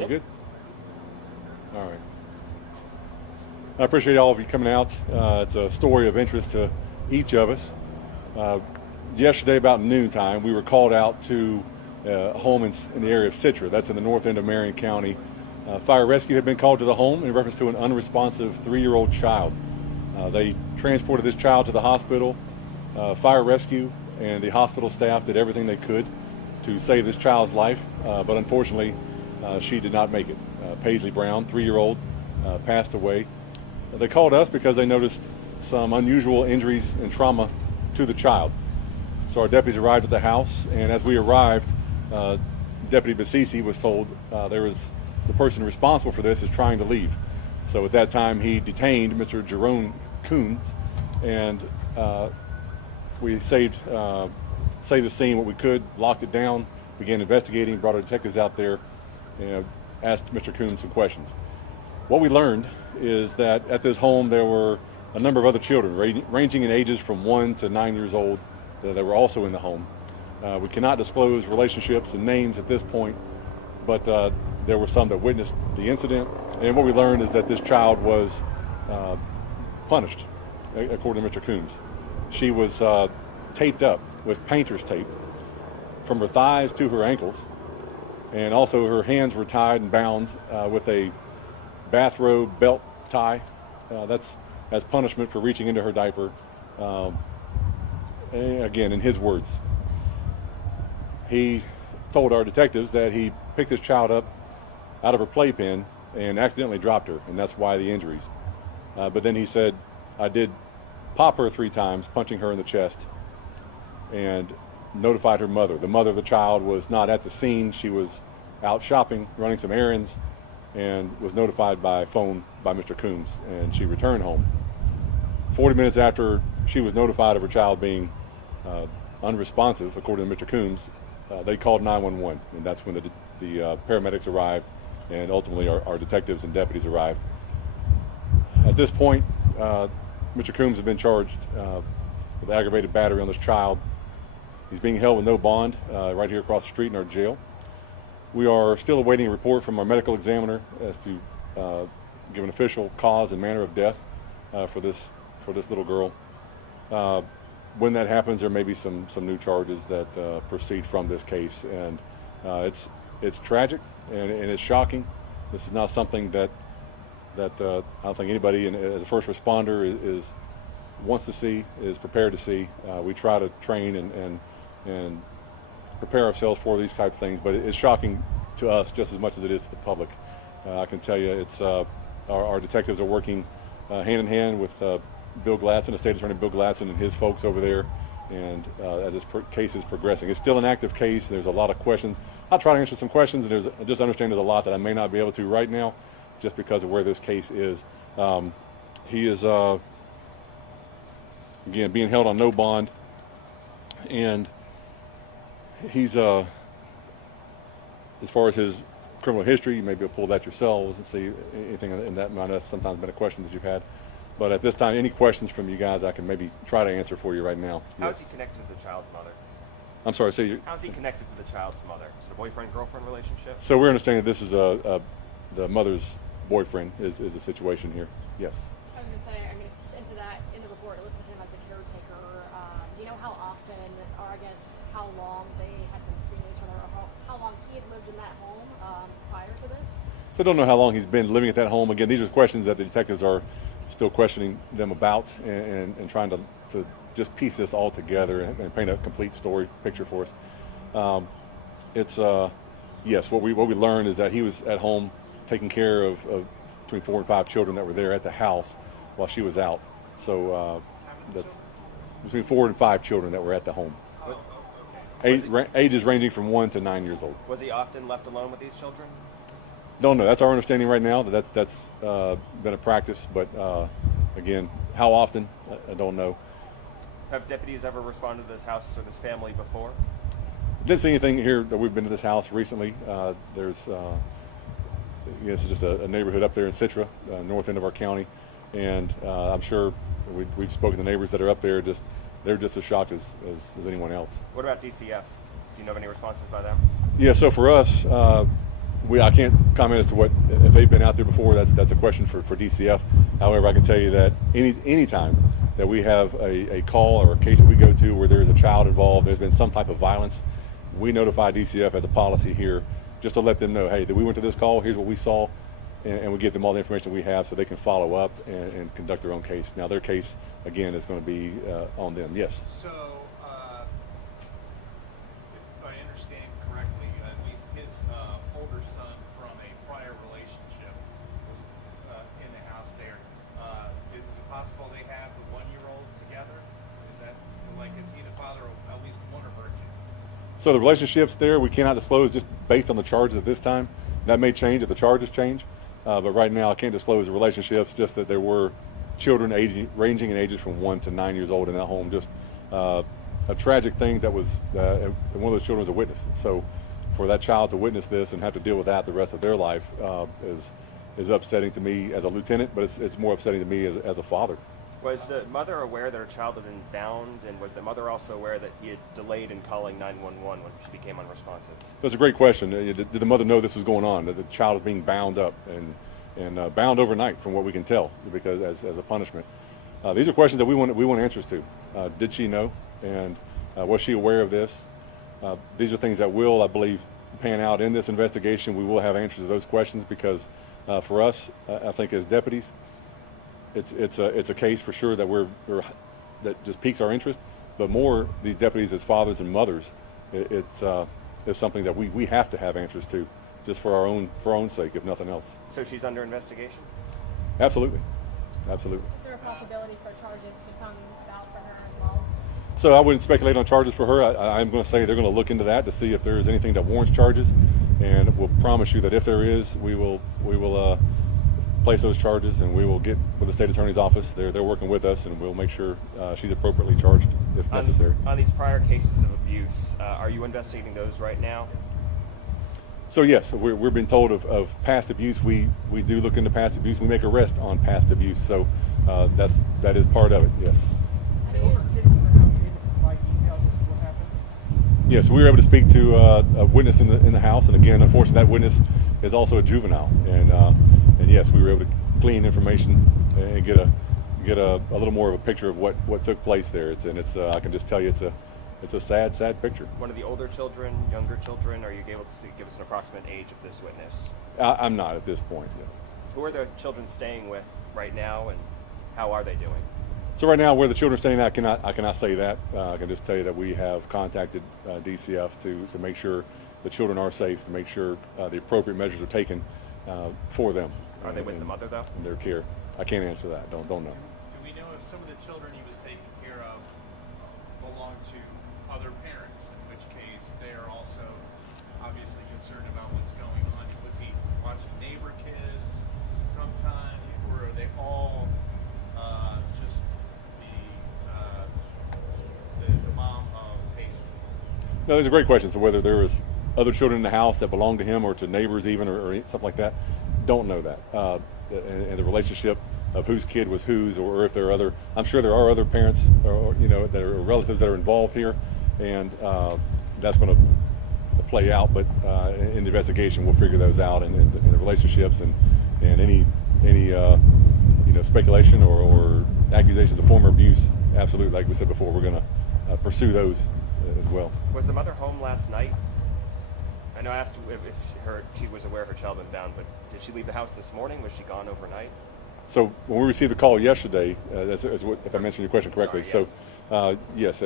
You good? All right. I appreciate all of you coming out. It's a story of interest to each of us. Uh, Yesterday, about noontime, we were called out to a home in the area of Citra. That's in the north end of Marion County. Fire rescue had been called to the home in reference to an unresponsive 3-year-old child. They transported this child to the hospital. Fire rescue and the hospital staff did everything they could to save this child's life, but unfortunately, she did not make it. Paisley Brown, 3-year-old, passed away. They called us because they noticed some unusual injuries and trauma to the child. So our deputies arrived at the house, and as we arrived, Deputy Basisi was told the person responsible for this is trying to leave. So at that time, he detained Mr. Jerome Coons, and we saved the scene what we could, locked it down, began investigating, brought our detectives out there, and asked Mr. Coons some questions. What we learned is that at this home there were a number of other children ranging in ages from 1 to 9 years old that were also in the home. We cannot disclose relationships and names at this point, but there were some that witnessed the incident. And what we learned is that this child was punished, according to Mr. Coons. She was taped up with painter's tape from her thighs to her ankles, and also her hands were tied and bound with a bathrobe belt tie. That's as punishment for reaching into her diaper. Again, in his words, he told our detectives that he picked this child up out of her playpen and accidentally dropped her, and that's why the injuries. But then he said, I did pop her 3 times, punching her in the chest, and notified her mother. The mother of the child was not at the scene. She was out shopping, running some errands, and was notified by phone by Mr. Coombs, and she returned home. 40 minutes after she was notified of her child being unresponsive, according to Mr. Coombs, they called 911, and that's when the paramedics arrived, and ultimately our detectives and deputies arrived. At this point, Mr. Coombs has been charged with aggravated battery on this child. He's being held with no bond right here across the street in our jail. We are still awaiting a report from our medical examiner as to give an official cause and manner of death for this little girl. When that happens, there may be some new charges that proceed from this case, and it's tragic and it's shocking. This is not something that I don't think anybody as a first responder wants to see, is prepared to see. We try to train and prepare ourselves for these type of things, but it's shocking to us just as much as it is to the public. I can tell you, it's our detectives are working hand in hand with Bill Gladson, the state attorney Bill Gladson, and his folks over there, and as this case is progressing. It's still an active case. There's a lot of questions. I'll try to answer some questions, and just understand there's a lot that I may not be able to right now just because of where this case is. He is, again, being held on no bond, and he's, as far as his criminal history, you may be able to pull that yourselves and see anything in that mind. That's sometimes been a question that you've had. But at this time, any questions from you guys, I can maybe try to answer for you right now. How is he connected to the child's mother? I'm sorry, say How is he connected to the child's mother? Is it a boyfriend-girlfriend relationship? So we're understanding this is the mother's boyfriend is the situation here. Yes. I was going to say, I mean, into the report, it listed him as the caretaker. Do you know how often, or I guess how long they had been seeing each other, or how long he had lived in that home prior to this? So I don't know how long he's been living at that home. Again, these are questions that the detectives are still questioning them about and trying to just piece this all together and paint a complete story picture for us. Yes, what we learned is that he was at home taking care of between 4 and 5 children that were there at the house while she was out. So that's between 4 and 5 children that were at the home. Ages ranging from 1 to 9 years old. Was he often left alone with these children? Don't know. That's our understanding right now. That's been a practice, but again, how often, I don't know. Have deputies ever responded to this house or this family before? Didn't see anything here that we've been to this house recently. There's, it's just a neighborhood up there in Citra, north end of our county, and I'm sure we've spoken to neighbors that are up there. They're just as shocked as anyone else. What about DCF? Do you know of any responses by them? Yeah. So for us, I can't comment as to what if they've been out there before. That's a question for DCF. However, I can tell you that any time that we have a call or a case that we go to where there is a child involved, there's been some type of violence, we notify DCF as a policy here just to let them know, hey, that we went to this call, here's what we saw, and we give them all the information we have so they can follow up and conduct their own case. Now, their case, again, is going to be on them. Yes. So, if I understand correctly, at least his older son from a prior relationship was in the house there. Is it possible they have the 1-year-old together? Is that, like, is he the father of at least one of her kids? So the relationships there we cannot disclose just based on the charges at this time. That may change if the charges change, but right now I can't disclose the relationships. Just that there were children ranging in ages from 1 to 9 years old in that home. Just a tragic thing that was one of those children was a witness. So for that child to witness this and have to deal with that the rest of their life is upsetting to me as a lieutenant, but it's more upsetting to me as a father. Was the mother aware that her child had been bound, and was the mother also aware that he had delayed in calling 911 when she became unresponsive? That's a great question. Did the mother know this was going on? That the child was being bound up and bound overnight, from what we can tell, because as a punishment. These are questions that we want answers to. Did she know, and was she aware of this? These are things that will, I believe, pan out in this investigation. We will have answers to those questions because for us, I think as deputies, it's a case for sure that that just piques our interest. But more, these deputies as fathers and mothers, it's something that we have to have answers to, just for our own sake, if nothing else. So she's under investigation? Absolutely. Is there a possibility for charges to come about for her as well? So I wouldn't speculate on charges for her. I'm going to say they're going to look into that to see if there is anything that warrants charges, and we'll promise you that if there is, we will place those charges, and we will get with the state attorney's office. They're working with us, and we'll make sure she's appropriately charged if necessary. On these prior cases of abuse, are you investigating those right now? So yes, we're being told of past abuse. We do look into past abuse. We make arrests on past abuse. So that is part of it. Yes. The older kids in the house able to provide details as to what happened? Yes, we were able to speak to a witness in the house, and again, unfortunately, that witness is also a juvenile. And yes, we were able to glean information and get a little more of a picture of what took place there. I can just tell you it's a sad picture. One of the older children, younger children, are you able to give us an approximate age of this witness? I'm not at this point yet. Who are the children staying with right now, and how are they doing? So right now, where the children are staying, I cannot say that. I can just tell you that we have contacted DCF to make sure the children are safe, to make sure the appropriate measures are taken for them. Are they with the mother, though? In their care. I can't answer that. Don't know. Do we know if some of the children he was taking care of belong to other parents, in which case they are also obviously concerned about what's going on? Was he watching neighbor kids sometimes, or are they all just the mom of Paisley? No, that's a great question. So whether there was other children in the house that belonged to him or to neighbors even or something like that, don't know that. And the relationship of whose kid was whose, or if there are other, I'm sure there are other parents or that are relatives that are involved here, and that's going to play out. But in the investigation, we'll figure those out, and the relationships and any speculation or accusations of former abuse. Absolutely, like we said before, we're going to pursue those as well. Was the mother home last night? I know I asked if she was aware her child had been bound, but did she leave the house this morning? Was she gone overnight? So when we received the call yesterday, that's what, if I mentioned your question correctly. Sorry, yeah. So yes,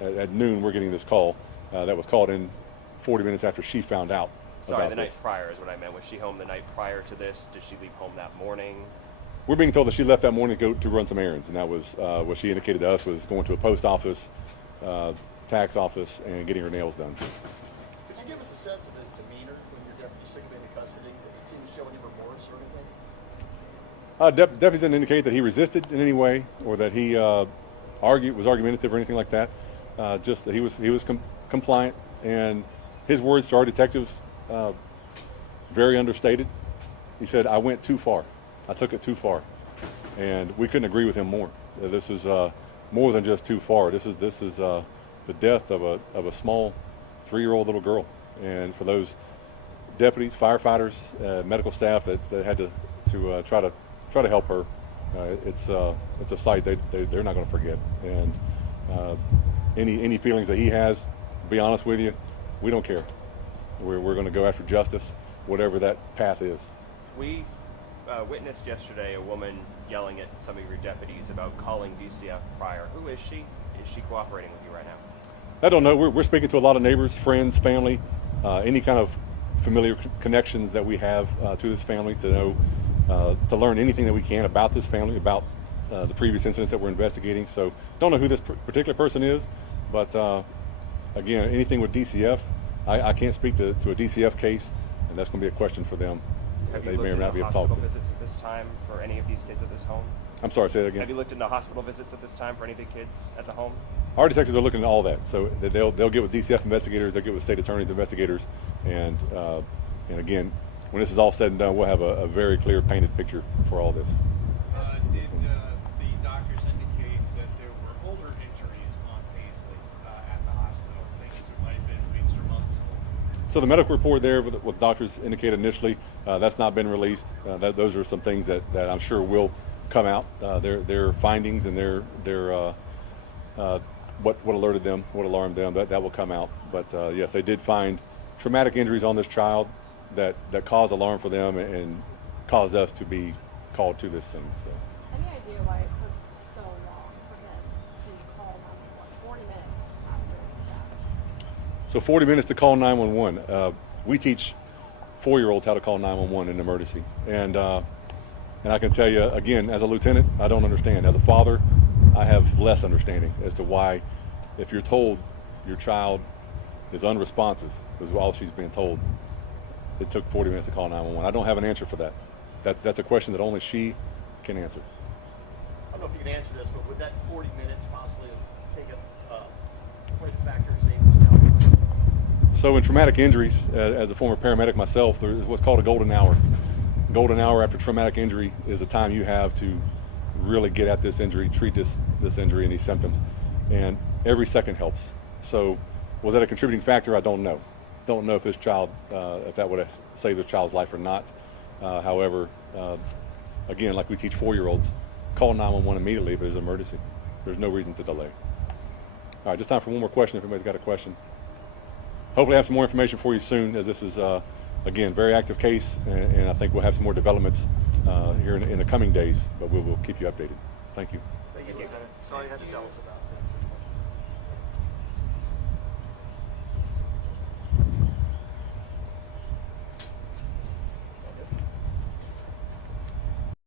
at noon we're getting this call that was called in 40 minutes after she found out. Sorry, about the this. night prior is what I meant. Was she home the night prior to this? Did she leave home that morning? We're being told that she left that morning to go to run some errands, and that was what she indicated to us was going to a post office, tax office, and getting her nails done. Could you give us a sense of his demeanor when your deputies took him into custody? Did he seem to show any remorse or anything? Deputies didn't indicate that he resisted in any way or that he was argumentative or anything like that. Just that he was compliant, and his words to our detectives very understated. He said, "I went too far. I took it too far," and we couldn't agree with him more. This is more than just too far. This is the death of a small 3-year-old little girl, and for those deputies, firefighters, medical staff that had to try to help her. It's a sight they're not going to forget. And any feelings that he has, to be honest with you, we don't care. We're going to go after justice, whatever that path is. We witnessed yesterday a woman yelling at some of your deputies about calling DCF prior. Who is she? Is she cooperating with you right now? I don't know. We're speaking to a lot of neighbors, friends, family, any kind of familiar connections that we have to this family to know, to learn anything that we can about this family, about the previous incidents that we're investigating. So don't know who this particular person is, but again, anything with DCF, I can't speak to a DCF case, and that's going to be a question for them. Have They you may or looked not into be able to talk hospital to. visits at this time for any of these kids at this home? I'm sorry, say that Have you again. looked into hospital visits at this time for any of the kids at the home? Our detectives are looking at all that, so they'll get with DCF investigators, they'll get with state attorneys, investigators, and again, when this is all said and done, we'll have a very clear, painted picture for all this. Did the doctors indicate that there were older injuries on Paisley at the hospital? Things that might have been weeks or months old. So the medical report there, what doctors indicated initially, that's not been released. Those are some things that I'm sure will come out. Their findings and their what alerted them, what alarmed them, that will come out. But yes, they did find traumatic injuries on this child that caused alarm for them and caused us to be called to this scene. So. Any idea why it took so long for him to call 911? 40 minutes after the fact. So 40 minutes to call 911. We teach 4-year-olds how to call 911 in an emergency. And I can tell you, again, as a lieutenant, I don't understand. As a father, I have less understanding as to why, if you're told your child is unresponsive, is all she's being told, it took 40 minutes to call 911. I don't have an answer for that. That's a question that only she can answer. I don't know if you can answer this, but would that 40 minutes possibly have taken played a factor in saving this child? So in traumatic injuries, as a former paramedic myself, there's what's called a golden hour. Golden hour after traumatic injury is the time you have to really get at this injury, treat this injury and these symptoms, and every second helps. So was that a contributing factor? I don't know. Don't know if this child, if that would have saved the child's life or not. However, again, like we teach 4-year-olds, call 911 immediately if there's an emergency. There's no reason to delay. All right, just time for one more question if anybody's got a question. Hopefully I have some more information for you soon, as this is, again, very active case, and I think we'll have some more developments here in the coming days, but we'll keep you updated. Thank you. Thank you, Lieutenant. Sorry you had to tell us about it.